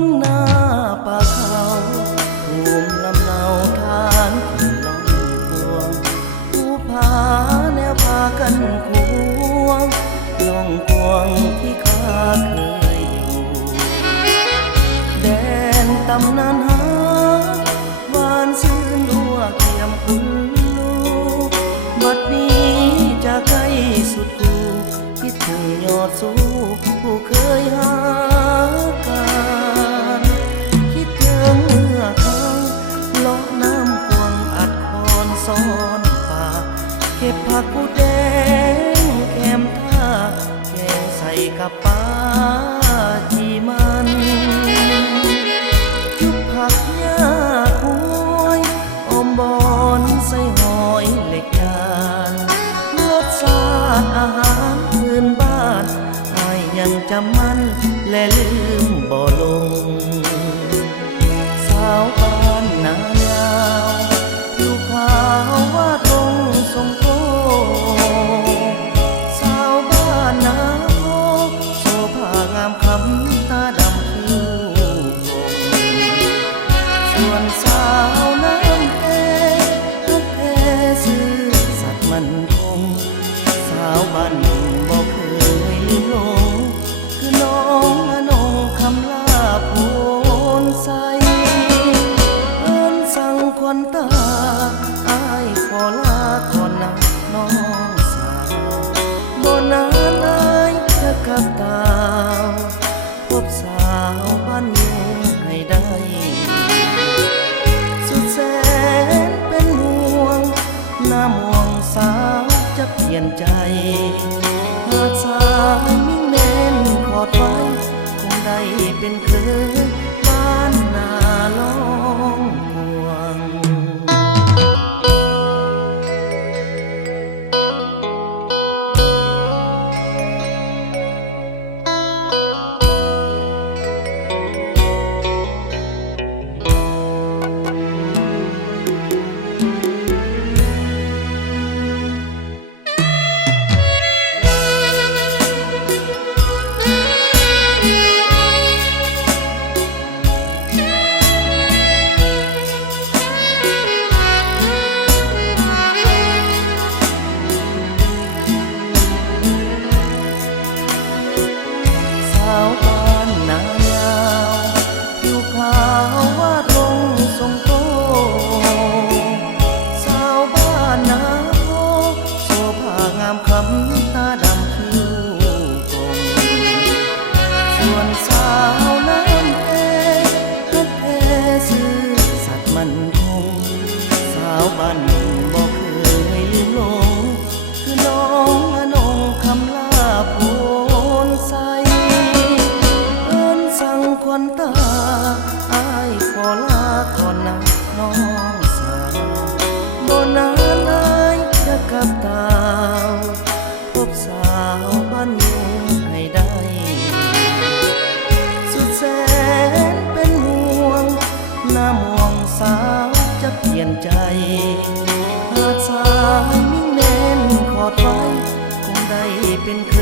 งนาป่าเขาภูมิลำเนาทานที่ล่องควงผู้พาแนวพากันควงล่องควงที่ข้าเคยอยู่แดนตำนานหาหวานซื่นดัวเทียมคุณลูกบัดนี้จะใกล้สุดกูคิดถึงยอดสูผู้เคยหากันคิดถึงเมื่อครั้งเลาะน้ำควงอัดคอนซ้อนป่าเก็บผักกูแดงแคมท่าแกงใส่กับปลาจีมันยุบผักหญ้าคุยอมบอนใส่หอยเหล็กยานรสชาติอาหารพื้นบ้านอายยังจำมันและลืมบ่ลงสาวบ้านนายาวผิวขาวว่าตรงทรงโตสาวบ้านนาโพโซผ้างามคำตาดำคิ้วคงส่วนสาวน้ำแท้รักแท้ซื่อสัตย์มันคงสาวบ้านบ่เคยลืมลงคือน้องอนงคำลาโพนใสเอิ้นสั่งควันตาอายขอลาก่อนนะน้องสาวบ่นานอายจะกลับตาพบสาวบ้านยุงให้ได้สุดแสนเป็นห่วงหน้ามวงสาวจะเปลี่ยนใจหากสาวมิ่งเน้นขอดไว้คงได้เป็นเคยบ้านนาลองควงสาวบ้านนายาวผิวขาวว่าตรงทรงโตสาวบ้านนาโพโซผ้างามคำตาดำคิ้วคงส่วนสาวน้ำแท้รักแท้ซื่อสัตย์มันคงสาวบ้านบ่เคยลืมลงคือน้องอนงคำลาโพนใสเอิ้นสั่งควันตาอายขอลาก่อนนะน้องสาวบ่นานอายจะกลับตาพบสาวบ้านยุงให้ได้สุดแสนเป็นห่วงหน้ามวงสาวจะเปลี่ยนใจหากสาวมิ่งเน้นขอดไว้คงได้เป็นเค